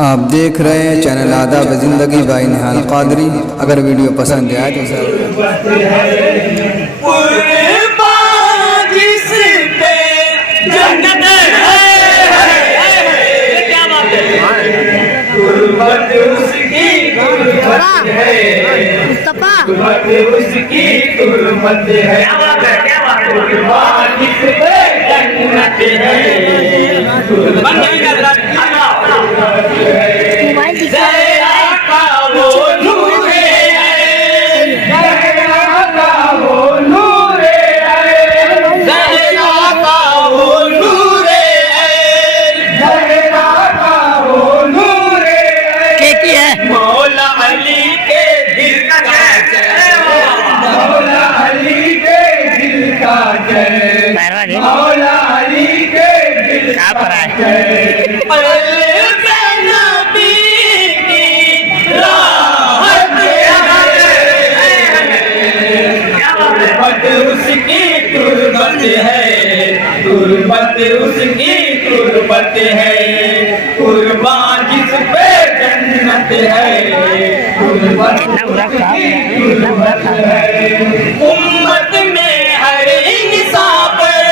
आप देख रहे हैं चैनल आदाब ज़िंदगी बाई निहाल कादरी। अगर वीडियो पसंद आए तो मौला अली के दिल का उसकी तुरबत उसकी तुरबत है, कुर्बान जिस पे जन्नत है, कुर्बत उसकी तुरबत है। उम्मत में हर इंसान पर,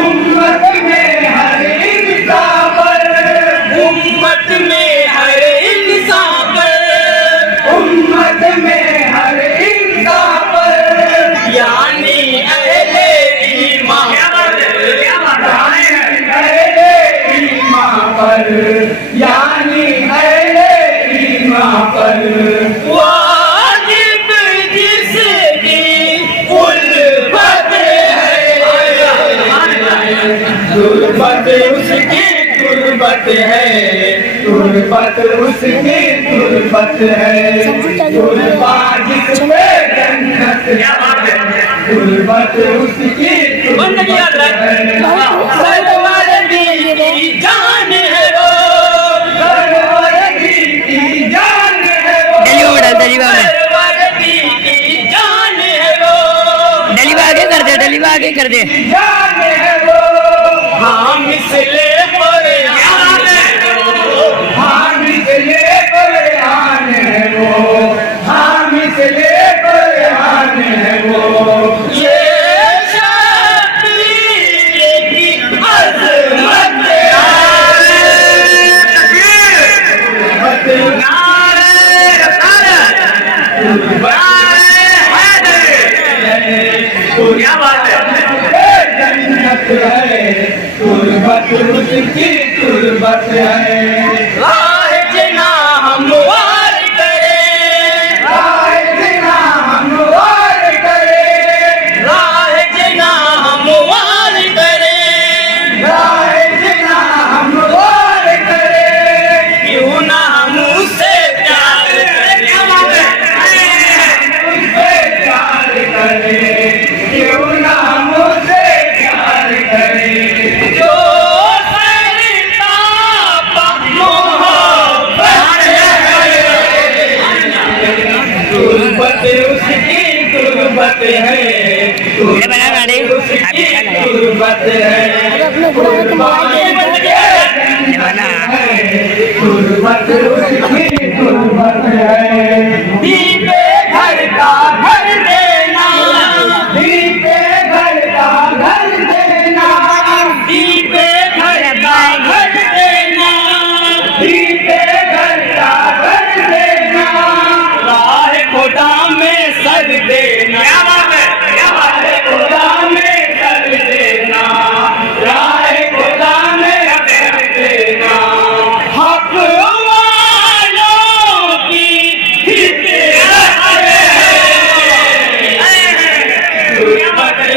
उम्मत में हर इंसान पर, उम्मत में हर इंसान पर, उम्मत में हर इंसान पर, यानी अहले ईमान पर, यानी अहले ईमान पर वाजिब जिसकी उल्फत है, तुर्बत उसकी तुर्बत है, तुर्बत उसकी तुर्बत है, तुर्बत जिस पे जन्नत है, तुर्बत उसकी तुर्बत है। जान है वो, सरवरदी की जान है वो, सरवरदी की जान है वो, डलीवा आगे कर दे जान है वो। हाँ मिसले पर आन है वो, हाँ मिसले पर आन है वो, हाँ मिसले पर आन है वो। ये क्या बात है, जन्नत है, तुर्बत उसकी तुर्बत है। राह जना हमवार करे, राह जना हमवार करे, राह जना हमवार करे, राह जना हमवार करे। क्यों ना हम उससे प्यार करें, क्या बात है, उससे प्यार करें, क्यों ना मुझे प्यार करे, जो करता मोहब्बत है, तुर्बत उसकी तुर्बत है, तुर्बत उसकी तुर्बत है, तुर्बत उसकी तुर्बत है। दीपे घर का घर देना, दीपे घर का घर देना, दीपे घर का घर देना, दीपे घर का घर देना, राह खुदा में सर देना, क्या बात है, क्या बात है, खुदा में सर देना, राह खुदा में सर देना। हक वालों की हिदायत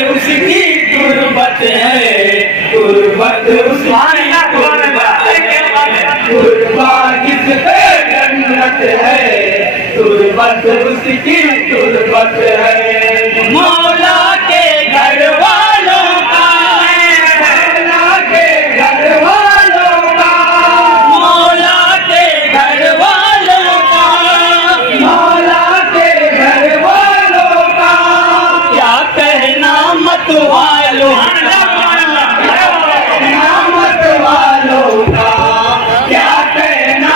उसकी तुर्बत है, तुर्बत उसकी तुर्बत है, तुर्बत जिस पे जन्नत है, तुर्बत उसकी तुर्बत है। मौला के घर वालों का, मौला के घर वालों का, मौला के घर वालों का, मौला के घर वालों का, क्या कहना मत वालों का, मत वालों का, क्या कहना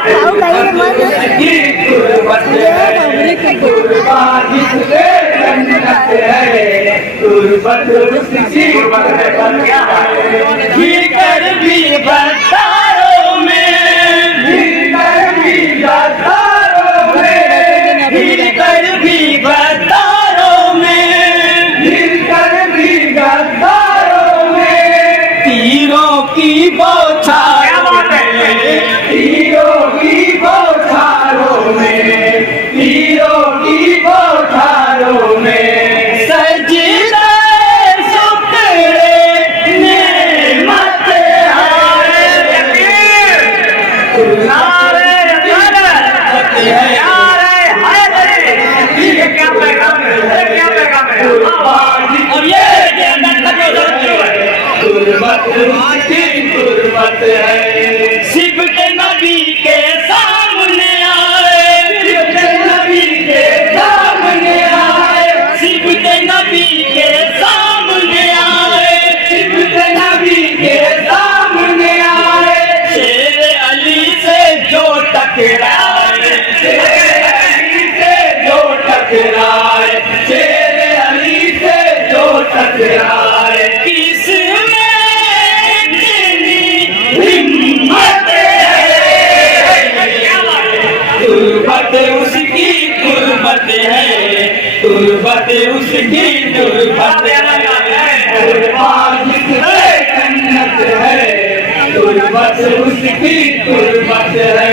उसकी तुर्बत है, कुर्बान जिसके जन्नत है, तुर्बत उसकी भीतर भी गद्दारों में, भीतर भी गद्दारों में, भीतर भी गद्दारों में, भीतर भी गद्दारों में, तीरों की बौछारों में, तीरों की बौछारों में, तीरों की बौछारों में सजदा शुक्रे नेमत है। शिव के नबी के सामने आए, शिव के नबी के सामने आए, शिव के नबी के सामने आए, शिव के नबी के सामने आए, शेर अली से जो टकराए, शेर अली से जो टकराए, शेर अली से जो टकराए, किसमें तुर्बत उसकी तुर्बत है, तुर्बत उसकी तुर्बत है, कुर्बान जिसके जन्नत है, तुर्बत उसकी तुर्बत है।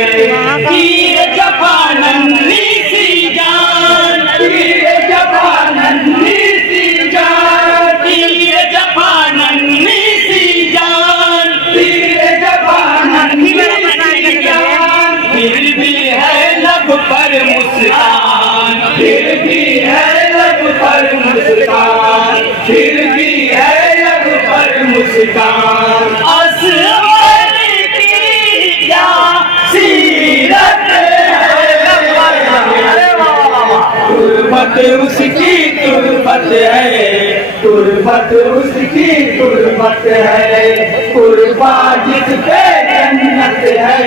तीर जफानन्नी सी जान, तीर जफानन्नी सी जान, तीर जफानन्नी सी जान, तीर जफानन्नी सी जान, फिर भी है लब पर मुस्कान, फिर भी है लब पर मुस्कान, फिर भी है लब पर मुस्कान। असवर की क्या सीरत है, तुर्बत उसकी तुर्बत है, तुर्बत उसकी तुर्बत है, कुर्बान जिसके जन्नत है,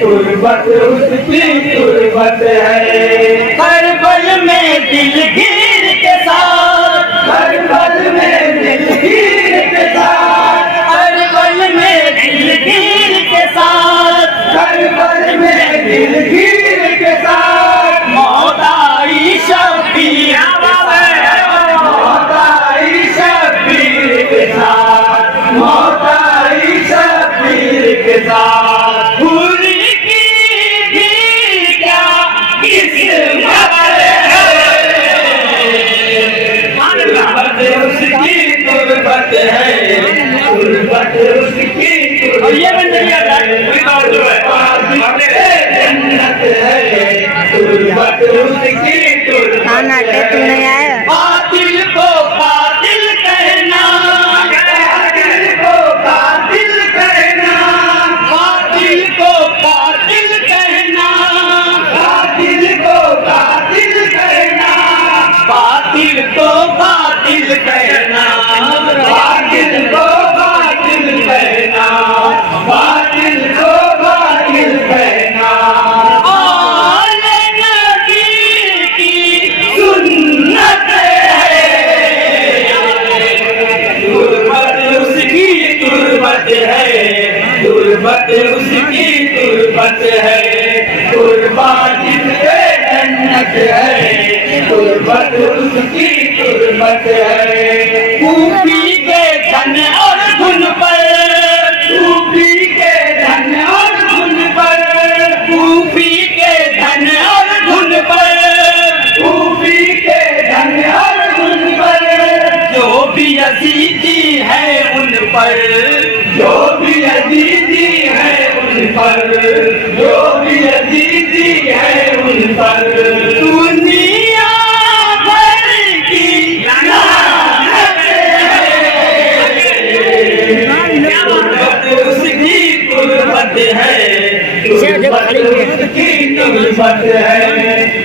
तुर्बत उसकी तुर्बत है। करबल में दिलगीर के साथ, करबल में दिलगीर के साथ, करबल में दिलगीर के साथ, करबल में दिलगीर के साथ, मौत आई शब्बीर के साथ, मौत आई शब्बीर के साथ, मौत आई शब्बीर के साथ, भूली तुर्बत है, तुर्बत उसकी और ये बन गया जन्नत है, तुर्बत उसकी तुर्बत है। कातिल को कातिल कहना, कातिल को कातिल कहना, कातिल को कातिल कहना, कातिल को कातिल कहना, कातिल को कातिल कहना, बातिल को बातिल कहना, बातिल को बातिल कहना। आले नबी की सुन्नत है, तुर्बत उसकी तुर्बत है, तुर्बत उसकी तुर्बत है, कुर्बान जिसके जन्नत है, तुर्बत उसकी तुर्बत है। सूफी के धन और धुन पर, सूफी के धन और धुन पर, सूफी के धन और धुन पर, सूफी के धन और धुन पर, जो भी अजीजी है उन पर, जो भी अजीजी है उन पर, जो भी अजीजी है उन पर, दुनिया भर की उसकी तुर्बत है, तुर्बत उसकी तुर्बत है,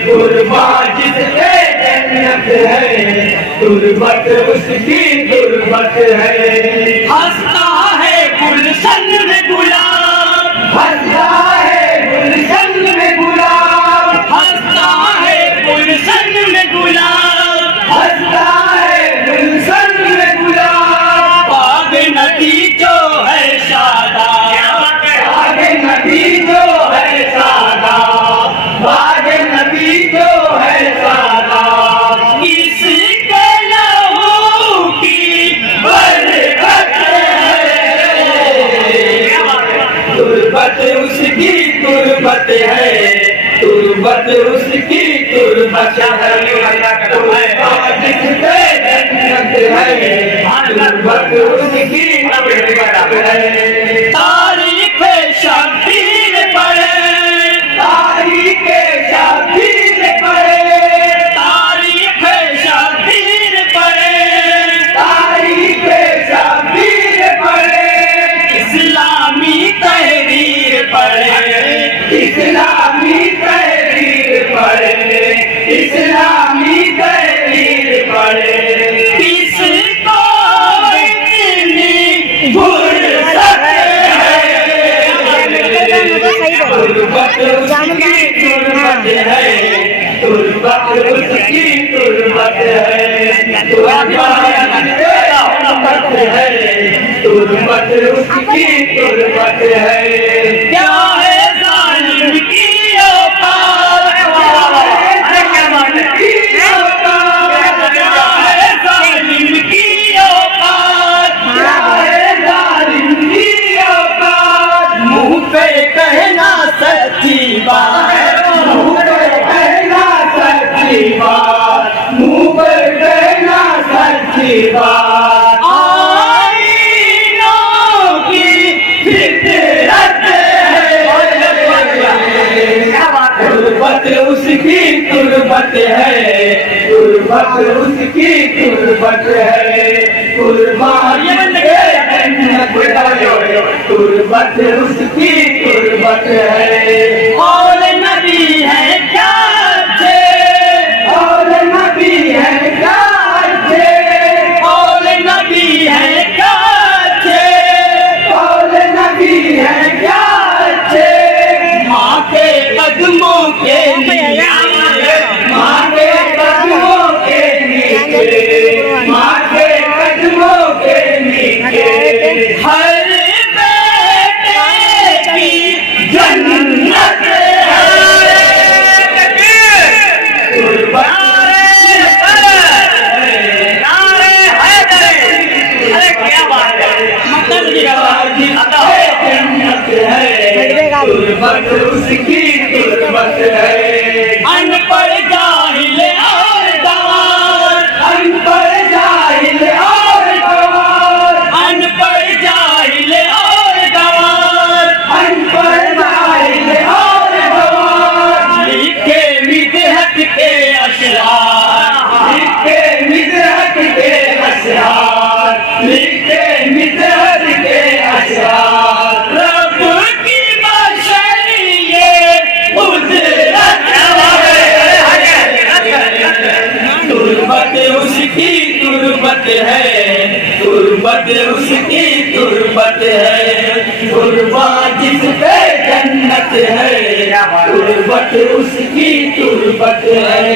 कुर्बान जिसके जन्नत है, तुर्बत उसकी तुर्बत है। हंसता है गुलशन में गुलाब, हंसता है गुलशन तुर्बत उसकी तुर्बत है, जिसपे जन्नत है, तुर्बत उसकी तुर्बत है। तारीख शबीर पढ़े, तारीख शबीर पढ़े, तारीख शबीर पढ़े, तारीख शबीर पढ़े, इस्लामी तहरीर पढ़े, इस्लामी तहरीर पढ़े, इस्लामी तहरीर पढ़े। किसको इतनी फुर्सत है, तुर्बत उसकी तुर्बत है, तुर्बत उसकी तुर्बत है, तुर्बत उसकी तुर्बत है। क्या है जालिम की औकात, क्या है जालिम की औकात, क्या है जालिम की औकात। मुंह पे कहना सच्ची बात, मुंह पे कहना सच्ची बात, मुंह पे कहना सच्ची बात। आईनों की फितरत है, तुर्बत उसकी तुर्बत है, तुर्बत उसकी तुर्बत है, कुर्बान तुर्बत उसकी तुर्बत है। और नबी है क्या अच्छे, और नबी है क्या अच्छे, और नबी है क्या अच्छे, और नबी है क्या अच्छे। माँ के कदमों के नीचे, माँ के कदमों के नीचे, माँ के कदमों के नीचे, हर बेटे की जन्नत है। तुर्बत तुर्बत उसकी तुर्बत है। अनपढ़ जाहिल और गंवार, अनपढ़ जाहिल और गंवार, अनपढ़ जाहिल और गंवार, अनपढ़ जाहिल और गंवार। लिखे मिदहत के अशआर, लिखे मिदहत के अशआर, लिखे मिदहत के अशआर। तुर्बत उसकी तुर्बत है, तुर्बत उसकी तुर्बत है, कुर्बान जिस पे जन्नत है, तुर्बत उसकी तुर्बत है।